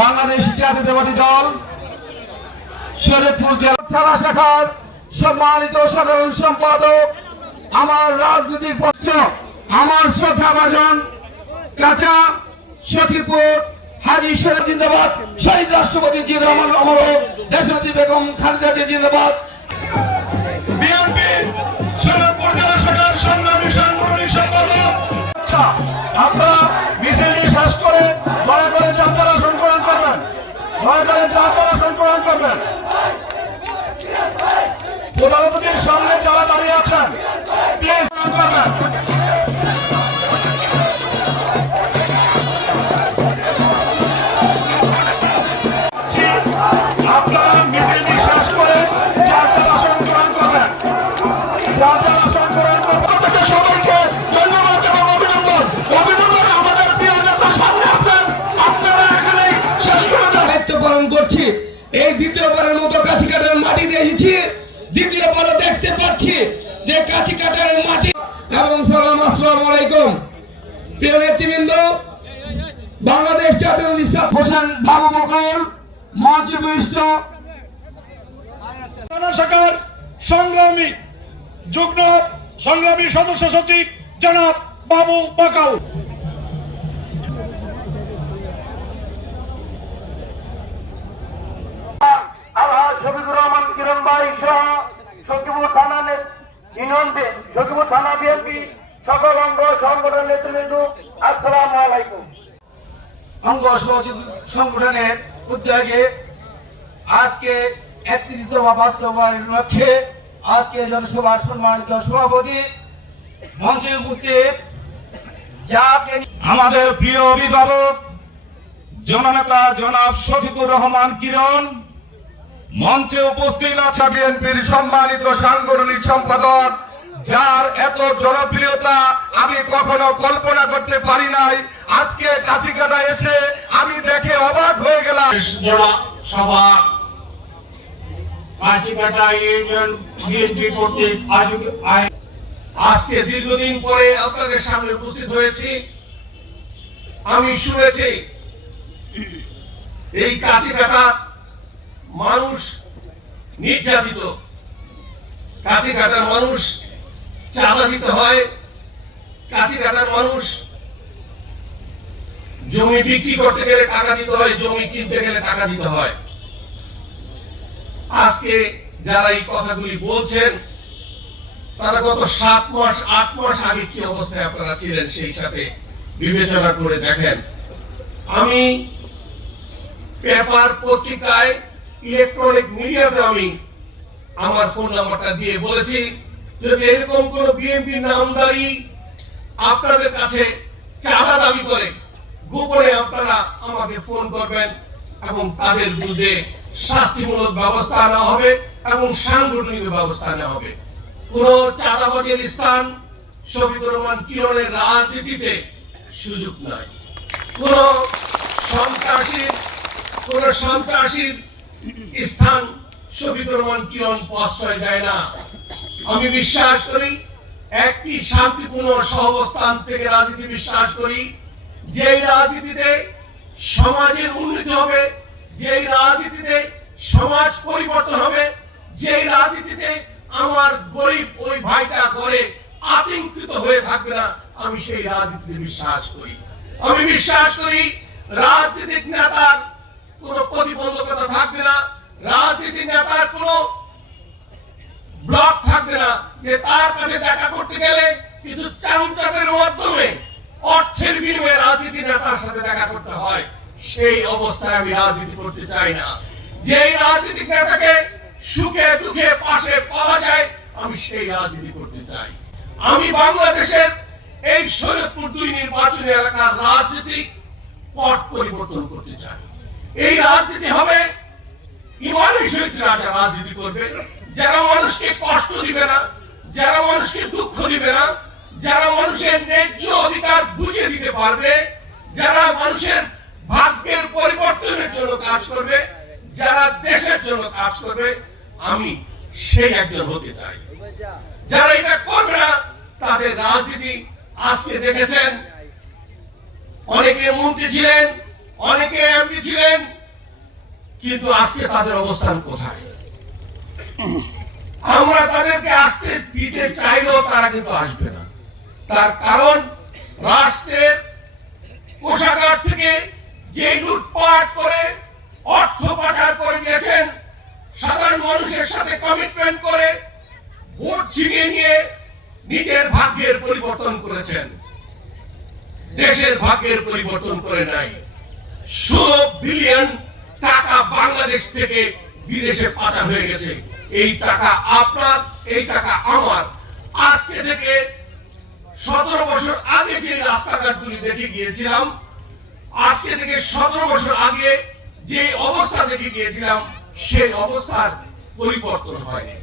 বাংলাদেশ জাতীয়তাবাদী দল শরীয়তপুর জেলা শাখার সম্মানিত সাধারণ সম্পাদক, আমার রাজনৈতিক পক্ষ, আমার শ্রদ্ধাভাজন চাচা সখীপুর হাজী শরীফ জিন্দাবাদ, শহীদ রাষ্ট্রপতি জিয়া রহমান অমর, দেশনেত্রী বেগম খালেদা জিয়া জিন্দাবাদ। বিএনপি শরীয়তপুর জেলা শাখার সংগ্রামী সাংগঠনিক সম্পাদক, আপনারা মিছিল বিশ্বাস করে দয়া করে আপনারা সংগ্রহণ করবেন, দয়া করে আপনারা সংগ্রহণ করবেন। প্রধানমন্ত্রীর সামনে যারা দাঁড়িয়ে আছেন প্লিজ করবেন। আপনারা মিছিল বিশ্বাস করে যারা সংগ্রহণ করবেন, যারা সংগ্রহণ করবেন সবাইকে ধন্যবাদ এবং অভিনন্দন। অভিনন্দন আমাদের প্রিয় নেতা সামনে আছেন, আপনারা এখানেই শেষ করে দায়িত্ব পালন করছি। এই দ্বিতীয়বারের মতো কাছিকাটার মাটিতে এসেছি, দ্বিতীয়বারও দেখতে পাচ্ছি যে কাছিকাটার মাটি। এবং সালাম, আসসালামু আলাইকুম। প্রিয় নেতৃবৃন্দ, বাংলাদেশ জাতীয়তাবাদী হোসেন বাবু বকর মঞ্চ বিশিষ্ট শাখার সংগ্রামী যুগ্ম সংগ্রামী সদস্য সচিব জনাব বাবু বাকাউ, আলহাজ শফিকুর রহমান কিরণ ভাই সহ সখীপুর থানা বিএনপি সকল অঙ্গ সংগঠনের নেতৃবৃন্দ, আসসালামু আলাইকুম। অঙ্গ সংগঠনের উদ্যোগে আজকে 31 দফা বাস্তবায়নের লক্ষ্যে আজকে জনসভার সম্মানিত সভাপতি মঞ্চে উপস্থিত যাকে আমাদের প্রিয় অভিভাবক জননেতা জনাব শফিকুর রহমান কিরণ, মঞ্চে উপস্থিত আছে বিএনপির সম্মানিত সাংগঠনিক সম্পাদক, যার এত জনপ্রিয়তা আমি কখনো কল্পনা করতে পারি নাই। আজকে কাছিকাটা এসে আমি দেখে অবাক হয়ে গেলাম। সভা কাছিকাটা ইউনিয়ন বিএনপি কর্তৃক আজকে দীর্ঘদিন পরে আপনাদের সামনে উপস্থিত হয়েছি। আমি শুনেছি এই কাছিকাটা মানুষ নির্যাতিত, কাছিকাটার মানুষ চাঁদা দিতে হয়, কাছিকাটার মানুষ জমি বিক্রি করতে গেলে টাকা দিতে হয়, জমি কিনতে গেলে টাকা দিতে হয়। আজকে যারা এই কথাগুলি বলছেন তারা গত 7 মাস 8 মাস আগে কি অবস্থায় আপনারা ছিলেন সেই সাথে বিবেচনা করে দেখেন। আমি পেপার, পত্রিকায়, ইলেকট্রনিক মিডিয়াতে আমি আমার ফোন নাম্বারটা দিয়ে বলেছি, যদি এরকম কোন বিএনপি নামদারি আপনাদের কাছে চাঁদা দাবি করে গোপনে আপনারা আমাকে ফোন করবেন এবং তাদের বিরুদ্ধে শাস্তিমূলক ব্যবস্থা নেওয়া হবে এবং সাংগঠনিক ব্যবস্থা নেওয়া হবে। কোন চাঁদাবাজের স্থান শফিকুর রহমান কিরণের রাজনীতিতে সুযোগ নাই। কোন সন্ত্রাসীর স্থান শফিকুর রহমান কিরণ প্রশ্রয় দেয় না। আমি বিশ্বাস করি একটি শান্তিপূর্ণ সহাবস্থান থেকে রাজনীতি বিশ্বাস করি, যে রাজনীতিতে সমাজের উন্নতি হবে, যে রাজনীতিতে সমাজ পরিবর্তন হবে, যে রাজনীতিতে আমার গরিব ওই ভাইটা করে আতঙ্কিত হয়ে থাকবে না, আমি সেই রাজনীতিতে বিশ্বাস করি। আমি বিশ্বাস করি রাজনৈতিক নেতার কোন প্রতিবন্ধকতা থাকবে না, রাজনীতির নেতার কোন ব্লক থাকবে না যে তার কাছে দেখা করতে গেলে কিছু চামচাদের মাধ্যমে অর্থের বিনিময়ে রাজনীতি নেতার সাথে দেখা করতে হয়। সেই অবস্থায় আমি রাজনীতি করতে চাই না। যে রাজনীতিক নেতাকে সুখে দুঃখে পাশে পাওয়া যায় আমি সেই রাজনীতি করতে চাই। আমি বাংলাদেশের এই শরীয়তপুর 2 নির্বাচনী এলাকার রাজনীতিক পট পরিবর্তন করতে চাই। এই রাজনীতি হবে ইমানের সহিত রাজনীতি করবে, যারা মানুষকে কষ্ট দিবে না, যারা মানুষকে দুঃখ দিবে না, যারা মানুষের ন্যায্য অধিকার বুঝিয়ে দিতে পারবে, যারা মানুষের ভাগ্যের পরিবর্তনের জন্য কাজ করবে, যারা দেশের জন্য কাজ করবে, আমি সেই একজন হতে চাই। যারা এটা করবে না তাদের রাজনীতি আজকে দেখেছেন, অনেকে মন্ত্রী ছিলেন, অনেকে এমপি ছিলেন, কিন্তু আজকে তাদের অবস্থান কোথায়? আমরা তাদেরকে আসতে দিতে চাইলেও তারা কিন্তু আসবে না। তার কারণ রাষ্ট্রের কোষাগার থেকে যে লুটপাট করে অর্থ পাচার করে দিয়েছেন, সাধারণ মানুষের সাথে কমিটমেন্ট করে ভোট ছিনিয়ে নিয়ে নিজের ভাগ্যের পরিবর্তন করেছেন, দেশের ভাগ্যের পরিবর্তন করে নাই। 16 বিলিয়ন টাকা বাংলাদেশ থেকে বিদেশে পাচার হয়ে গেছে। এই টাকা আপনার, এই টাকা আমার। আজকে থেকে 17 বছর আগে যে রাস্তাঘাটগুলি দেখে গিয়েছিলাম, আজকে থেকে 17 বছর আগে যে অবস্থা দেখে গিয়েছিলাম, সেই অবস্থার পরিবর্তন হয়নি।